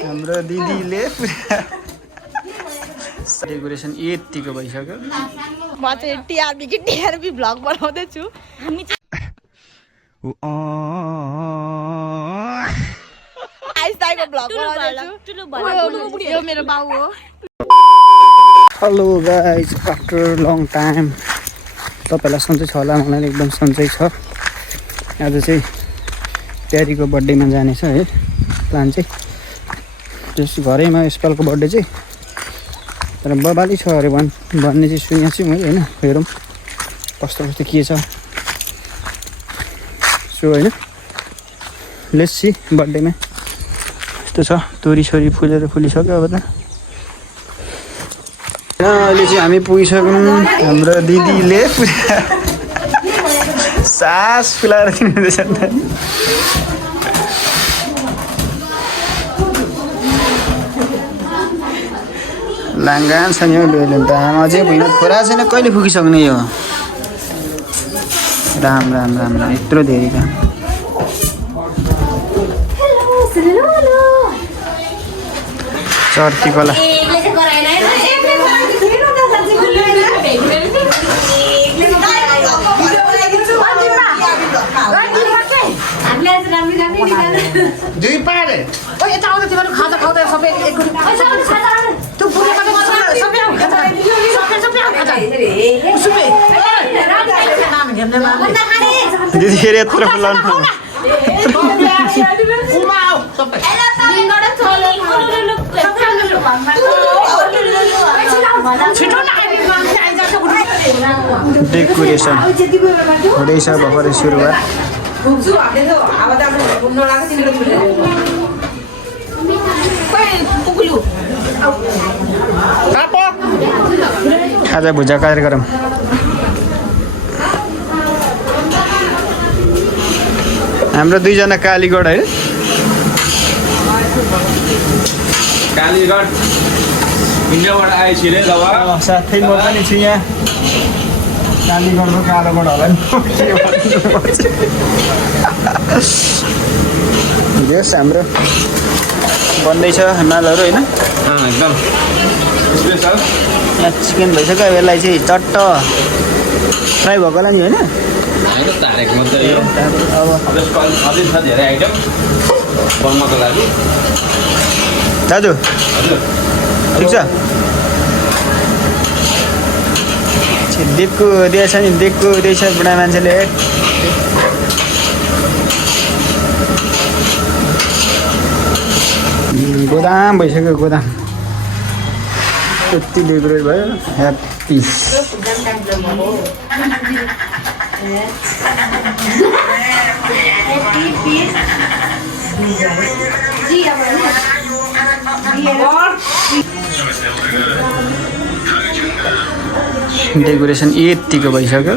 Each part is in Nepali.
हाम्रो दिदीले पुरा डेकोरेसन यतिको भइसक्यो। म चाहिँ टिआरबी भ्लग बनाउँदैछु। हामी आइस्ताको भ्लग बनाउँदैछु। यो मेरो बाउ हो। Hello guys, after long time तपाईँलाई सन्चै छ होला, मलाई एकदम सन्चै छ। आज चाहिँ प्यारीको बर्थडेमा जानेछ है प्लान चाहिँ। त्यस घरैमा यसपालको बर्थडे चाहिँ, तर बबाली छ अरे भन्ने चाहिँ सुनेको छु मैले होइन। हेरौँ कस्तो कस्तो के छ सो होइन। लेट्स सी बर्थडेमा यस्तो छ। तोरी छोरी फुलेर फुलिसक्यो अब त। अहिले चाहिँ हामी पुगिसक्यौँ। हाम्रो दिदीले पुरा सास फुलाएर दिनुहुँदैछ नि त। लाङ्गान छ नि हौ बेलुन त। आमा अझै भुइँमा छोरा छैन, कहिले पुगिसक्ने यो। राम राम राम राम, यत्रो धेरै काम। चर्की खोला दुई पारे ओ यता आउँदा तिमीहरु खाजा खाउँदै सबै एक गुडी त्यो बुढेको त सबै खाजा उसुबे नाम हेर्ने माले दिदी फेरि यत्रो फुलाउनु उमाउ सबै डेकोरेसन हुँदैछ भर्खरै सुरुवात। खाजा भुजा कार्यक्रम हाम्रो दुईजना कालीगढ है। कालीगढ इन्डियाबाट आएपछि रे दवा साथै म पनि छु यहाँ। कालीगढको कालोगढ होला नि। यस हाम्रो बन्दैछ हिमालहरू होइन। एकदम स्पेशल यहाँ चिकन भइसक्यो। यसलाई चाहिँ चट्ट फ्राई भएको होला नि होइन। तारेको मात्रै हो। अब अझै छ धेरै आइटम बन्नको लागि। दाजु हजुर ठिक छ। दिएको दिएछ नि, दिएको दिएछ बुढा मान्छेले। गोदाम भइसक्यो गोदाम। यति डेकोरेट भयो। ह्याप्पी डेकोरेसन यतिको भइसक्यो।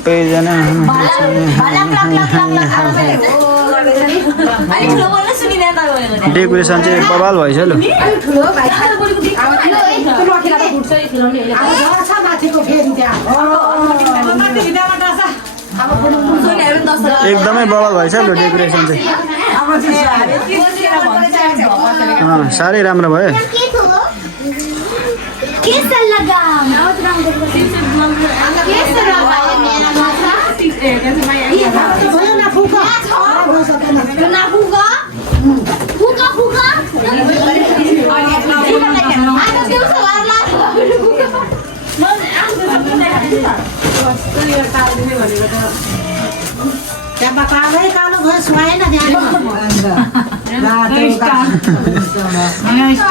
सबैजना डेकोरेसन चाहिँ बवाल भएछ लु। एकदमै बवाल भएछ लु डेकोरेसन चाहिँ। साह्रै राम्रो भयो।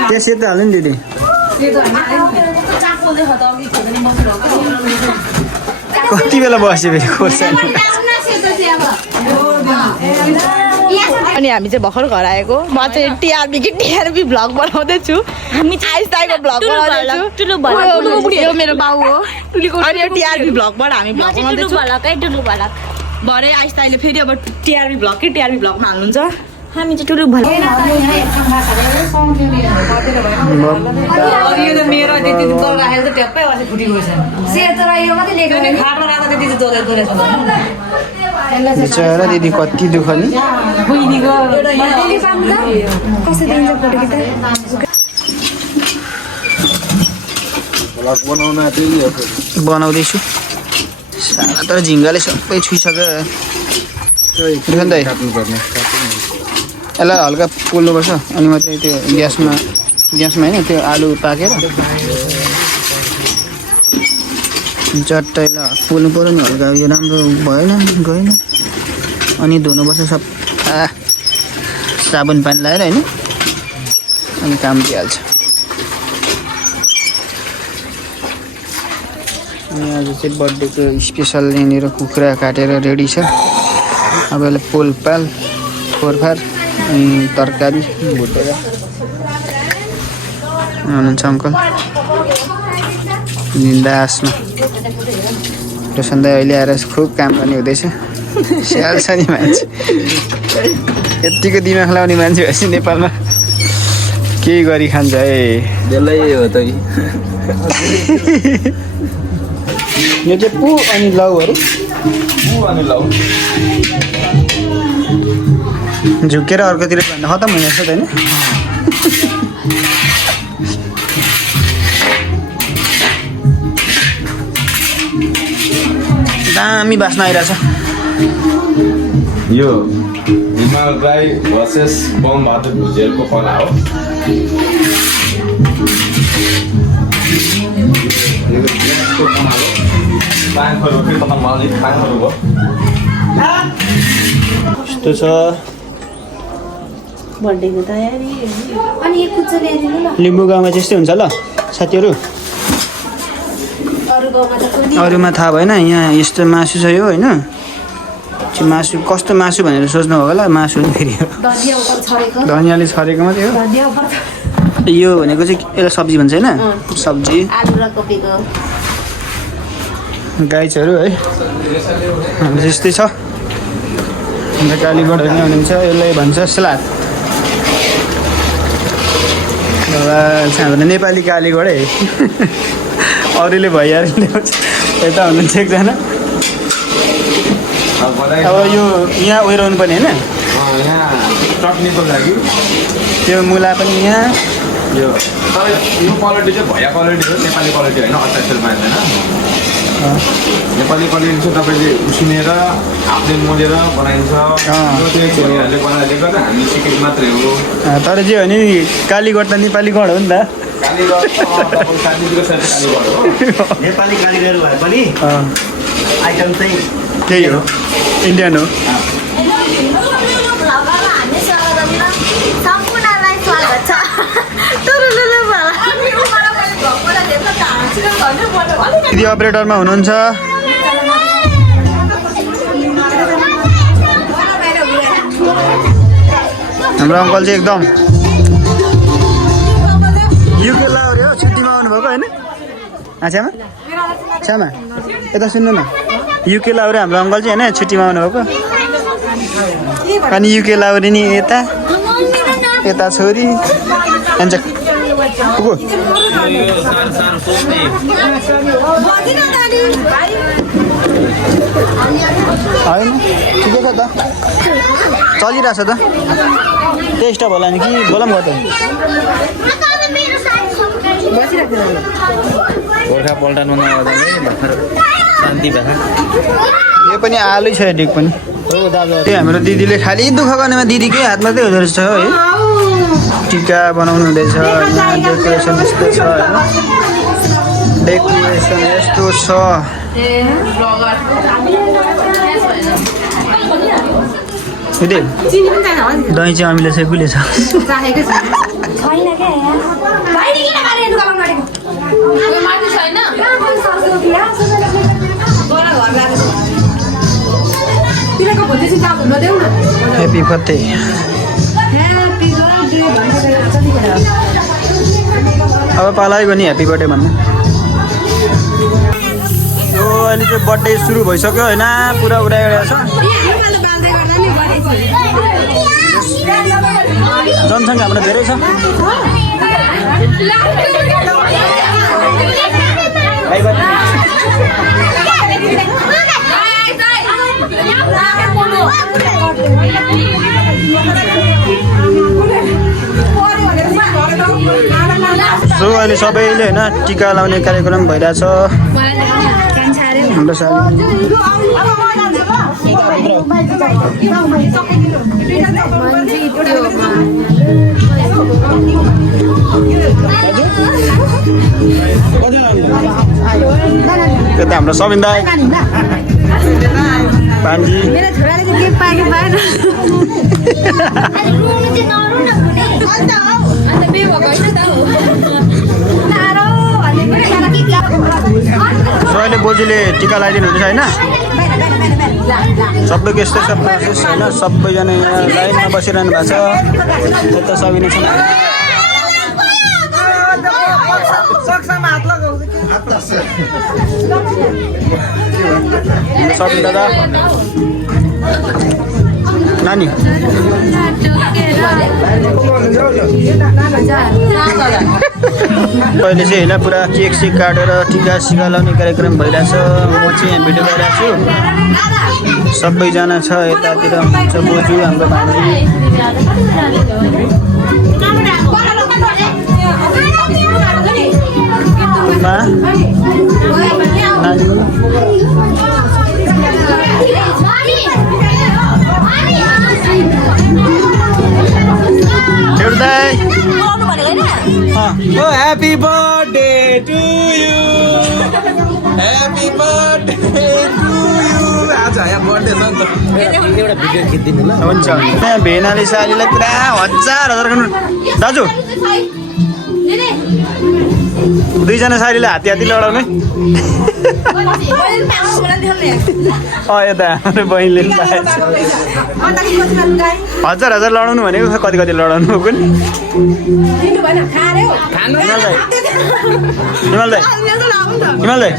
त्यसै त हाल्नु नि दिदी। कति बेला बस्यो फेरि खोर्सानी। अनि हामी चाहिँ भर्खर घर आएको। म चाहिँ टिआरबी भ्लग बनाउँदैछु। हामी आइस्ताको भ्लग बनाउँदैछु। यो मेरो बाउ हो। अनि यो टिआरबी भ्लगबाट हामी भ्लग बनाउँदैछु। भरे आइस्ताले फेरि अब टिआरबी भ्लगमा हाल्नुहुन्छ। हामी चाहिँ ठुलो भयो यो त मेरो त्यति तल राखेर त ट्याप्पै अझै फुटेको छ खाटमा राख्दा त्यति चाहिँ जोडेको रहेछ बिचरा दिदी कति दुःख नि बनाउँदैछु साला तर झिङ्गाले सबै छुइसक्यो यसलाई हल्का पोल्नुपर्छ अनि मात्रै त्यो ग्यासमा होइन त्यो आलु पाकेर चट्टैलाई पोल्नु पऱ्यो नि हल्का यो राम्रो भएन गएन अनि धुनुपर्छ सब साबुन पानी लगाएर होइन अनि काम दिइहाल्छ अनि आज चाहिँ बर्थडेको स्पेसल यहाँनिर कुखुरा काटेर रेडी छ अब यसलाई पोलपाल फोरफार अनि तरकारी भुटेर हुनुहुन्छ अङ्कल दासमा रोशन दाइ अहिले आएर खुब काम गर्ने हुँदैछ स्याल छ नि मान्छे यत्तिको दिमाग लाउने मान्छे भएपछि नेपालमा केही गरी खान्छ है त्यसलाई हो त यो चाहिँ पु अनि लौहरू झुकेर अर्कोतिर भन्दा खतम हुने रहेछ त होइन दामी बास्न आइरहेछ यो हिमालय भर्सेस बम बहादुर भुजेलको कला हो यस्तो छ बर्थडेको तयारी लिम्बू गाउँमा चाहिँ यस्तै हुन्छ ल साथीहरू अरूमा थाहा भएन यहाँ यस्तो मासु छ यो होइन मासु कस्तो मासु भनेर सोच्नु हो होला मासु नि फेरि धनियाँले छरेको मात्रै हो यो भनेको चाहिँ यसलाई सब्जी भन्छ होइन सब्जी गाइजहरू है हाम्रो यस्तै छ अन्त कालीगढ पनि हुनुहुन्छ यसलाई भन्छ सलाद हाम्रो नेपाली कालीगढ है अरूले भइहाल्छ यता हुनुहुन्छ एकजना अब यो यहाँ ओइराउनु पर्ने होइन यहाँ चटनीको लागि त्यो मुला पनि यहाँ यो तर यो क्वालिटी चाहिँ भैया क्वालिटी हो नेपाली क्वालिटी होइन 28 रुपियाँ होइन नेपाली क्वालिटी चाहिँ तपाईँले उसिनेर आफूले मोलेर बनाइन्छ भैयाले बनाइदिएको त हामी सिकेको मात्रै हो तर जे भने नि कालीगढ त नेपाली गढ हो नि त नेपाली कारिगर भए पनि आइटम चाहिँ त्यही हो इन्डियन हो यदि अपरेटरमा हुनुहुन्छ हाम्रो अङ्कल चाहिँ एकदम युके लाउरे हो छुट्टीमा आउनुभएको होइन छ्यामा छ्यामा यता सुन्नु न युके लाउरे हाम्रो अङ्कल चाहिँ होइन छुट्टीमा आउनुभएको अनि युके लाउरे नि यता यता छोरी अन्त पुगो होइन ठिकै छ त चलिरहेछ त टेस्ट होला नि कि बोलाऊँ गर्दा गोर्खा पल्टानमा नआउँदा नै शान्ति भएको यो पनि आलु छ डिक पनि त्यो हाम्रो दिदीले खालि दुःख गर्नेमा दिदीकै हात मात्रै हुँदो रहेछ है टिका बनाउनु हुँदैछ यहाँ डेकोरेसन यस्तो छ होइन डेकोरेसन यस्तो छ दही चाहिँ अमिलो छ कुले छ ह्याप्पी बर्थडे अब पालाइगयो नि ह्याप्पी बर्थडे भन्नु यो अहिले चाहिँ बर्थडे सुरु भइसक्यो होइन पुरा उडाइरहेको छ जनसङ्ख्या हाम्रो धेरै छ। सो अहिले सबैले होइन टिका लाउने कार्यक्रम भइरहेछ। हाम्रो यता हाम्रो सबिन दाइ पान्जी अहिले बोजूले टिका लगाइदिनु हुँदैछ होइन। सबैको यस्तो छ प्रोसेस होइन। सबैजना यहाँ लाइनमा बसिरहनु भएको छ। यता सबिन छ सबिन दादा नानी अहिले चाहिँ होइन पुरा केक सेक काटेर टिका सिका लाउने कार्यक्रम भइरहेछ। म चाहिँ यहाँ भिडियो गरिरहेको छु। सबैजना छ यतातिर हुन्छ बोजू हाम्रो भान्जी Happy birthday to you. Happy birthday to you. आज यहाँ बर्थडे छ नि त। एउटा भिडियो खिचिदिनु ल। हुन्छ यहाँ भेनाले सालीलाई पुरा हजार दाजु दुईजना सालीलाई हाती हाती लडाउने। यता हाम्रो बहिनीले हजार हजार लडाउनु भनेको कति कति लडाउनु पनि। हिमाल दाइ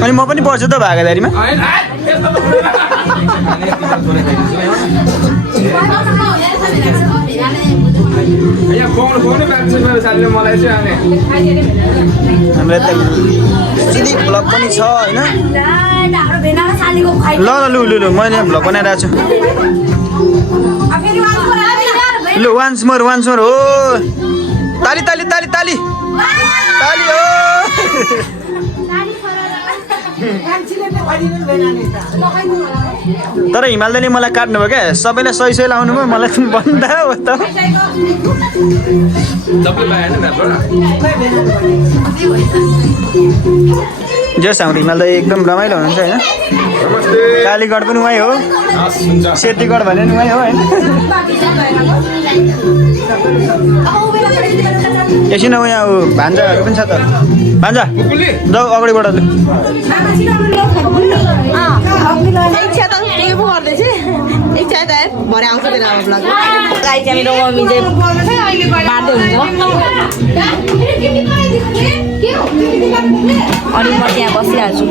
अनि म पनि पर्छु त भागेदारीमा। हाम्रो यता सिधी भ्लग पनि छ होइन। ल लु लु लु मैले भ्लग बनाइरहेको छु। लु वान्स मोर हो। ताली ताली ताली ताली ताली हो। तर हिमालले मलाई काट्नु भयो क्या। सबैलाई सही सही लाउनु भयो मलाई भन्दा हो त। जस हाम्रो हिमाल दाइ एकदम रमाइलो हुनुहुन्छ होइन। कालीगढ पनि उहाँ हो, सेतीगढ भने पनि उहाँ हो होइन। एकछिन यहाँ भान्जाहरू पनि छ त। भान्जा जाऊ अगाडिबाट लु। भरे आउँछ तेरो अब ब्लग गाइस मेरो मम्मी चाहिँ मार्दै हुन्छ अनि म त्यहाँ बसिहाल्छु।